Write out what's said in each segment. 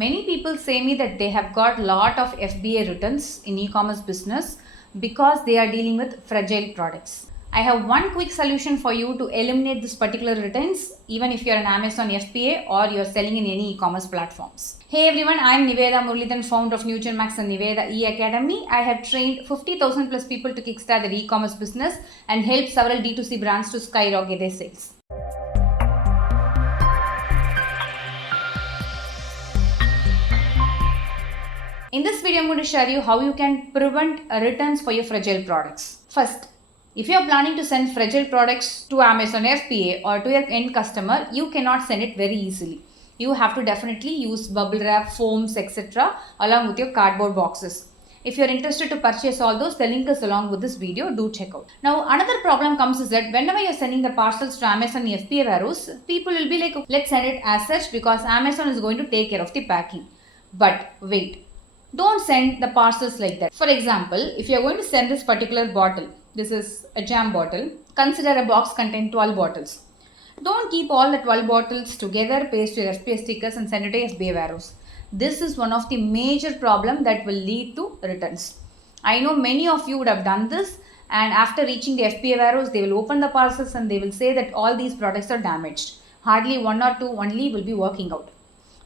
Many people say me that they have got lot of FBA returns in e-commerce business because they are dealing with fragile products. I have one quick solution for you to eliminate this particular returns even if you are an Amazon FBA or you are selling in any e-commerce platforms. Hey everyone, I am Niveda Muralidharan, founder of NutritionMax and Niveda E-Academy. I have trained 50,000 plus people to kickstart their e-commerce business and help several D2C brands to skyrocket their sales. In this video, I'm going to share you how you can prevent returns for your fragile products. First, if you are planning to send fragile products to Amazon FBA or to your end customer, you cannot send it very easily. You have to definitely use bubble wrap, foams, etc. along with your cardboard boxes. If you are interested to purchase all those, the link is along with this video. Do check out. Now, another problem comes is that whenever you are sending the parcels to Amazon FBA warehouse, people will be like, let's send it as such because Amazon is going to take care of the packing. But wait. Don't send the parcels like that. For example, if you are going to send this particular bottle, this is a jam bottle, consider a box contain 12 bottles. Don't keep all the 12 bottles together, paste your FBA stickers and send it to FBA warehouse. This is one of the major problem that will lead to returns. I know many of you would have done this, and after reaching the FBA warehouse, they will open the parcels and they will say that all these products are damaged. Hardly one or two only will be working out.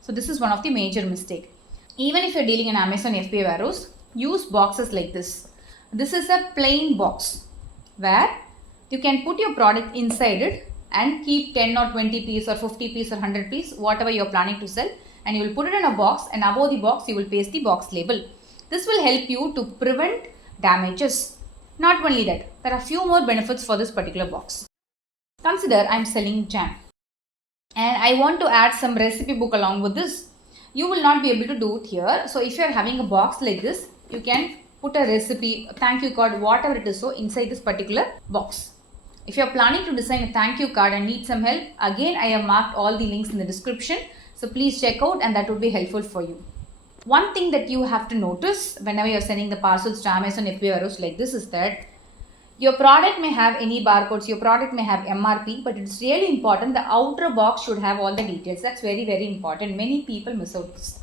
So this is one of the major mistake. Even if you're dealing in Amazon FBA warehouse, use boxes like this. This is a plain box where you can put your product inside it and keep 10 or 20 piece or 50 piece or 100 piece, whatever you're planning to sell, and you will put it in a box, and above the box you will paste the box label. This will help you to prevent damages. Not only that, there are few more benefits for this particular box. Consider I'm selling jam and I want to add some recipe book along with this. You will not be able to do it here. So if you are having a box like this, you can put a recipe, a thank you card, whatever it is so inside this particular box. If you are planning to design a thank you card and need some help, again I have marked all the links in the description. So please check out and that would be helpful for you. One thing that you have to notice whenever you are sending the parcels to Amazon FBA warehouse like this is that your product may have any barcodes, your product may have MRP, but it's really important the outer box should have all the details. That's very, very important. Many people miss out this.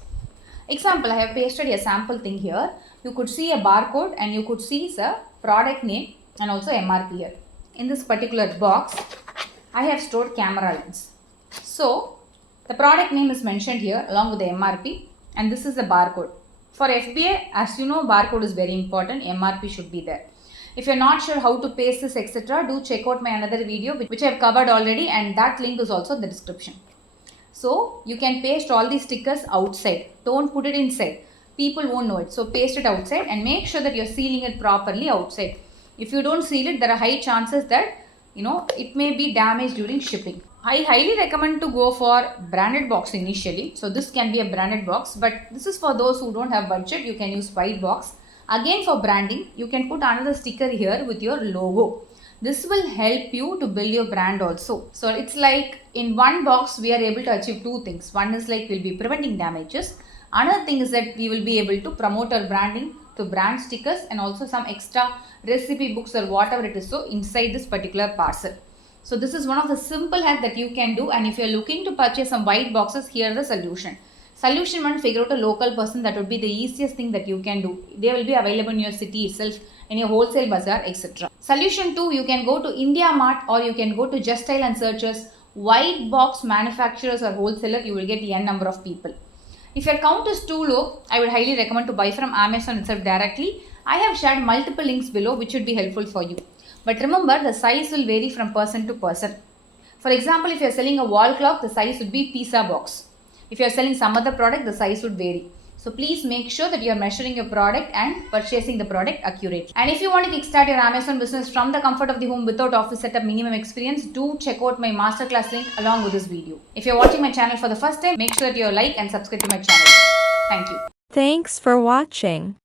Example, I have pasted a sample thing here. You could see a barcode and you could see the product name and also MRP here. In this particular box, I have stored camera lens. So, the product name is mentioned here along with the MRP, and this is the barcode. For FBA, as you know, barcode is very important. MRP should be there. If you're not sure how to paste this, etc., do check out my another video which I have covered already, and that link is also in the description. So you can paste all these stickers outside. Don't put it inside. People won't know it. So paste it outside and make sure that you're sealing it properly outside. If you don't seal it, there are high chances that it may be damaged during shipping. I highly recommend to go for branded box initially. So this can be a branded box, but this is for those who don't have budget. You can use white box. Again, for branding, you can put another sticker here with your logo. This will help you to build your brand also. So it's like in one box, we are able to achieve two things. One is like we'll be preventing damages. Another thing is that we will be able to promote our branding to brand stickers and also some extra recipe books or whatever it is so inside this particular parcel. So this is one of the simple hacks that you can do, and if you're looking to purchase some white boxes, here is the solution. Solution 1, figure out a local person. That would be the easiest thing that you can do. They will be available in your city itself, in your wholesale bazaar, etc. Solution 2, you can go to India Mart or you can go to Just Style and search as white box manufacturers or wholesaler. You will get n number of people. If your count is too low, I would highly recommend to buy from Amazon itself directly. I have shared multiple links below which would be helpful for you. But remember, the size will vary from person to person. For example, if you are selling a wall clock, the size would be pizza box. If you are selling some other product, the size would vary. So please make sure that you are measuring your product and purchasing the product accurately. And if you want to kickstart your Amazon business from the comfort of the home without office setup minimum experience, do check out my masterclass link along with this video. If you are watching my channel for the first time, make sure that you like and subscribe to my channel. Thank you. Thanks for watching.